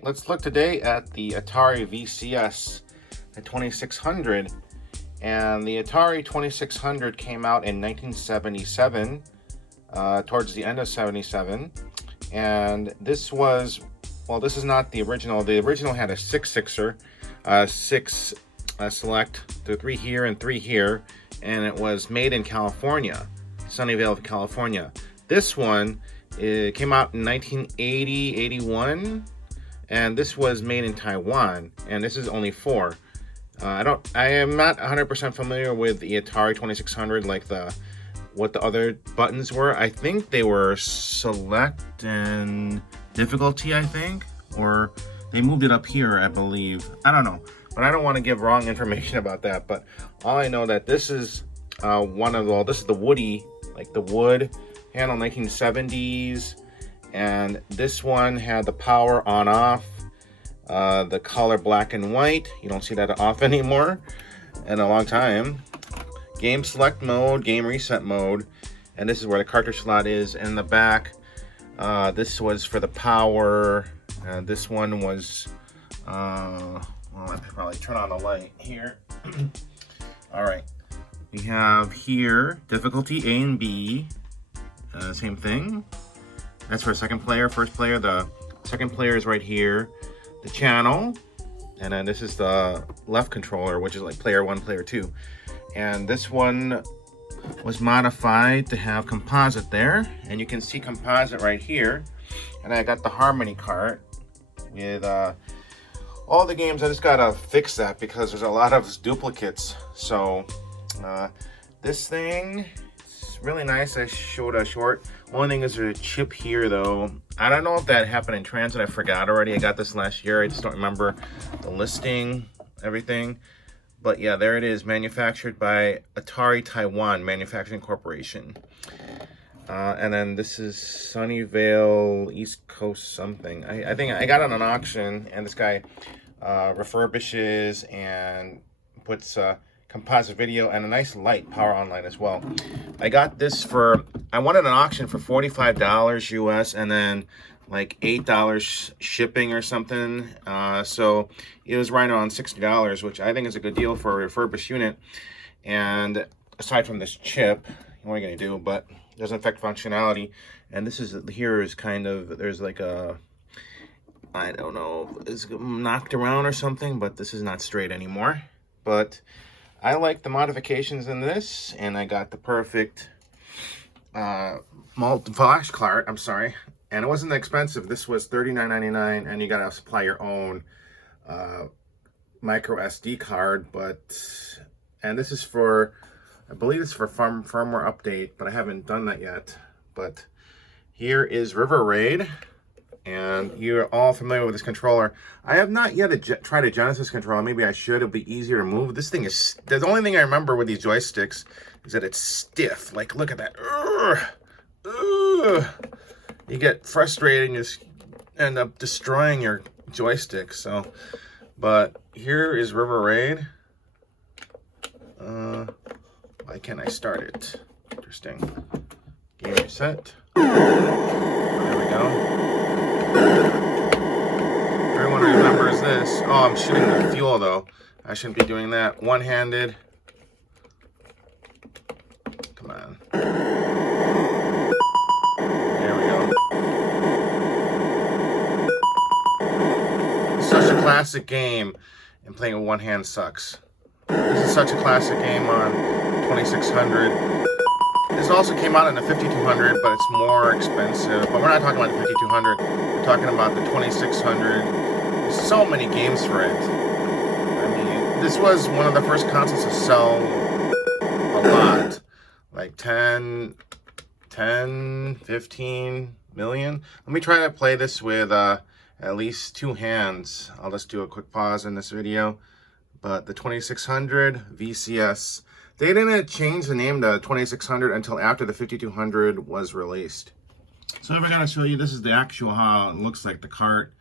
Alright, let's look today at the Atari VCS at 2600. And the Atari 2600 came out in 1977, towards the end of 77. And this was, well, this is not the original. The original had a 6-6er, 6 select, the 3 here and 3 here. And it was made in California, Sunnyvale, California. This one, it came out in 1980, 81. And this was made in Taiwan, and this is only 4. I am not 100% familiar with the Atari 2600, like what the other buttons were. I think they were select and difficulty, I think, or they moved it up here, I believe. I don't know, but I don't want to give wrong information about that. But all I know that this is this is the Woody, like the wood handle, 1970s. And this one had the power on off, the color black and white. You don't see that off anymore in a long time. Game select mode, game reset mode, and this is where the cartridge slot is in the back. This was for the power. This one was, well, I could probably turn on the light here. All right, we have here difficulty A and B, same thing. That's for second player, first player. The second player is right here. The channel. And then this is the left controller, which is like player 1, player 2. And this one was modified to have composite there. And you can see composite right here. And I got the Harmony cart with all the games. I just gotta fix that because there's a lot of duplicates. So this thing, it's really nice. I showed a short. Only thing is there's a chip here though. I don't know if that happened in transit. I forgot already. I got this last year. I just don't remember the listing, everything. But yeah, there it is. Manufactured by Atari Taiwan Manufacturing Corporation. And then this is Sunnyvale, East Coast something. I think I got it on an auction, and this guy refurbishes and puts composite video and a nice light, power on light as well. I got this I wanted an auction for $45 US and then like $8 shipping or something. So it was right around $60, which I think is a good deal for a refurbished unit. And aside from this chip, what are you gonna do? But it doesn't affect functionality. And this is, here is kind of, there's like a, I don't know, it's knocked around or something, but this is not straight anymore. But I like the modifications in this, and I got the perfect flash cart, I'm sorry, and it wasn't expensive. This was $39.99, and you gotta supply your own micro SD card, and this is for, I believe it's for firmware update, but I haven't done that yet. But here is River Raid. And you're all familiar with this controller. I have not yet tried a Genesis controller. Maybe I should. It'll be easier to move. This thing is, the only thing I remember with these joysticks is that it's stiff. Like, look at that. You get frustrated and you just end up destroying your joystick. So, but here is River Raid. Why can't I start it? Interesting. Game reset. There we go. Everyone remembers this. Oh, I'm shooting the fuel though. I shouldn't be doing that. One-handed. Come on. There we go. It's such a classic game, and playing with one hand sucks. This is such a classic game on 2600. This also came out in the 5200, but it's more expensive. But we're not talking about the 5200. We're talking about the 2600. There's so many games for it. I mean, this was one of the first consoles to sell a lot. Like 10, 15 million. Let me try to play this with at least 2 hands. I'll just do a quick pause in this video. But the 2600 VCS. They didn't change the name to 2600 until after the 5200 was released. So if I gotta show you, this is the actual how it looks like. The cart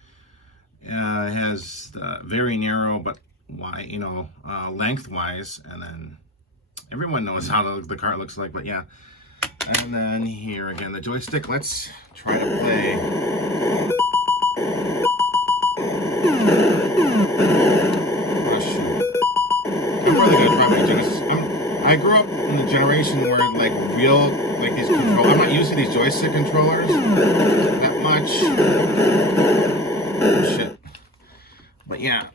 it has very narrow but wide, lengthwise, and then everyone knows how the cart looks like. But yeah, and then here again the joystick. Let's try to play. I grew up in the generation where like these controllers. I'm not used to these joystick controllers that much. Oh shit. But yeah.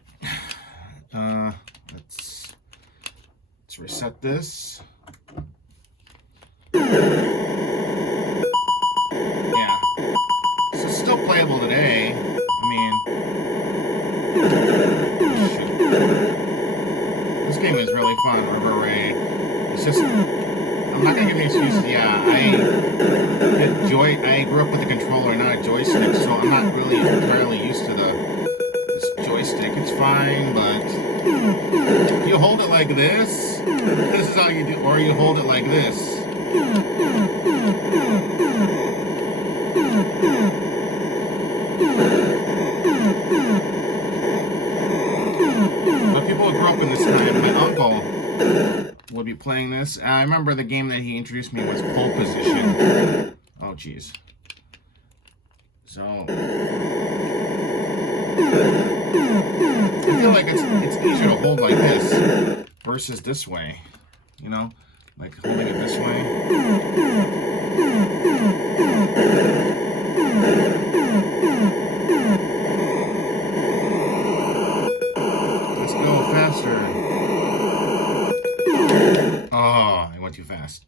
Let's reset this. Yeah. So it's still playable today. I mean, shoot. This game is really fun, River Raid. It's just, I'm not gonna give any excuses. Yeah, I grew up with a controller, not a joystick, so I'm not really entirely used to this joystick. It's fine, but you hold it like this. This is how you do, or you hold it like this. But people who grew up in this time, my uncle would be playing this. I remember the game that he introduced me was Pole Position. Oh, jeez. So I feel like it's easier to hold like this versus this way. You know, like holding it this way. Let's go faster. Oh, I went too fast.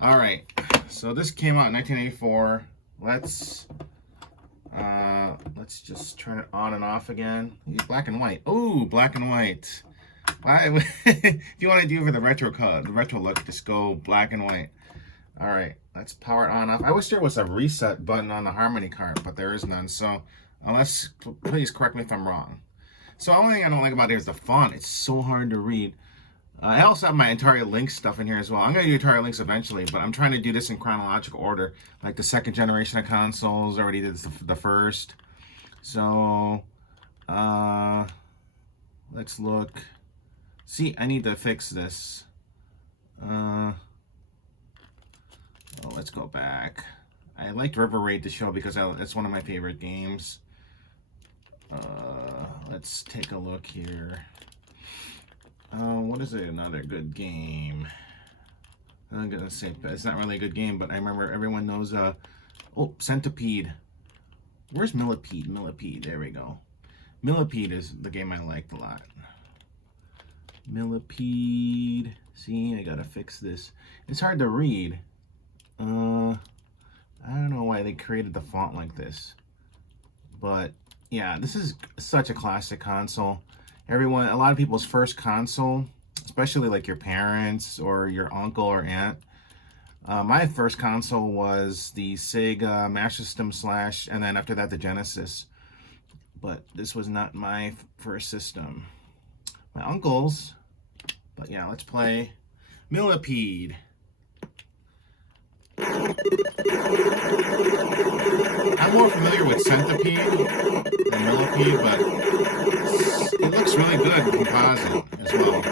All right, so this came out in 1984. Let's just turn it on and off again. Black and white. Oh, black and white. If you want to do for the retro look, just go black and white. All right, let's power it on and off. I wish there was a reset button on the Harmony cart, but there is none. So please correct me if I'm wrong. So the only thing I don't like about it is the font. It's so hard to read. I also have my Atari Lynx stuff in here as well. I'm going to do Atari Lynx eventually, but I'm trying to do this in chronological order. Like the second generation of consoles, already did the first. So, let's look. See, I need to fix this. Let's go back. I liked River Raid to show because it's one of my favorite games. Let's take a look here. What is another good game? I'm gonna say it's not really a good game, but I remember everyone knows. Oh, Centipede. Where's Millipede? Millipede. There we go. Millipede is the game I liked a lot. Millipede. See, I gotta fix this. It's hard to read. I don't know why they created the font like this, but yeah, this is such a classic console. A lot of people's first console, especially like your parents or your uncle or aunt. My first console was the Sega Master System / and then after that the Genesis. But this was not my first system. My uncle's. But yeah, let's play Millipede. I'm more familiar with Centipede than Millipede, but it looks really good in composite as well.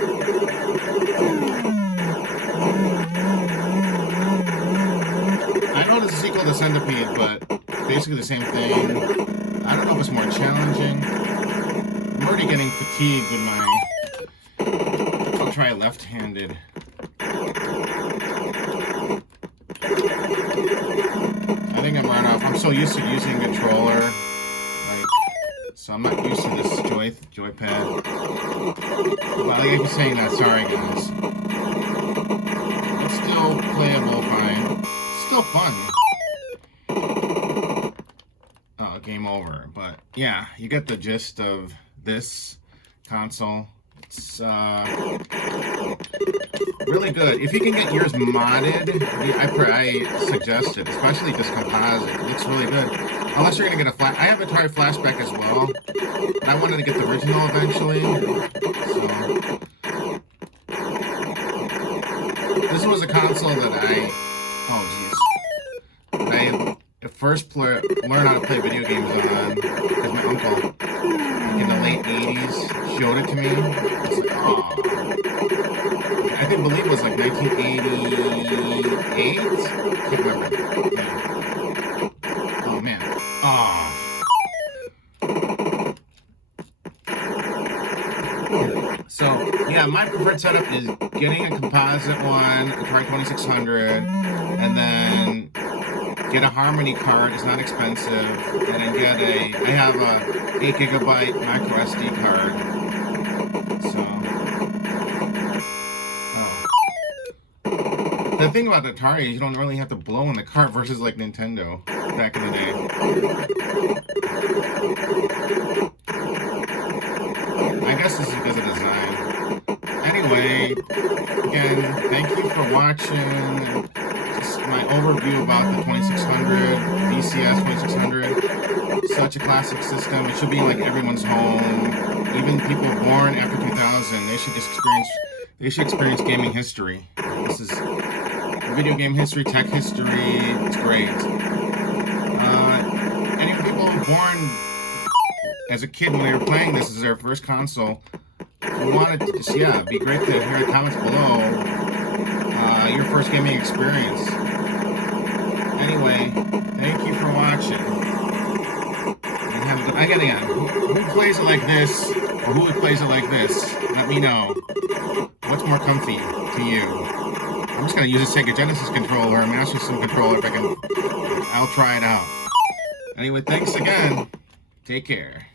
I know this is equal to Centipede, but basically the same thing. I don't know if it's more challenging. I'm already getting fatigued with my... I'll try left-handed. I think I'm right off. I'm so used to using a controller. So I'm not used to this joypad. But I keep saying that, sorry guys. It's still playable fine. It's still fun. Oh, game over. But yeah, you get the gist of this console. It's really good. If you can get yours modded, I suggest it, especially this composite. It looks really good. Unless you're gonna get a flash. I have Atari Flashback as well. I wanted to get the original eventually. So this was a console that I first learned how to play video games on because my uncle, like in the late 80s, showed it to me. It's like, oh. I believe it was like 1988. Can't remember. Yeah. Oh man. So yeah, yeah, my preferred setup is getting a composite one, Atari 2600, and then get a Harmony card. It's not expensive, and then I have a 8 GB micro SD card. So, the thing about Atari is you don't really have to blow in the cart versus like Nintendo back in the day. I guess this is because of design. Anyway, again, thank you for watching. Just my overview about the 2600, VCS 2600. Such a classic system. It should be in like everyone's home. Even people born after 2000, they should experience gaming history. This is video game history, tech history. It's great. Any people born as a kid when they were playing this as their first console, if you wanted to just, yeah, it'd be great to hear in the comments below your first gaming experience. Anyway, thank you for watching. And have a good, again, who plays it like this, or who plays it like this? Let me know. What's more comfy to you? I'm just going to use a Sega Genesis controller, a Master System controller if I can. I'll try it out. Anyway, thanks again. Take care.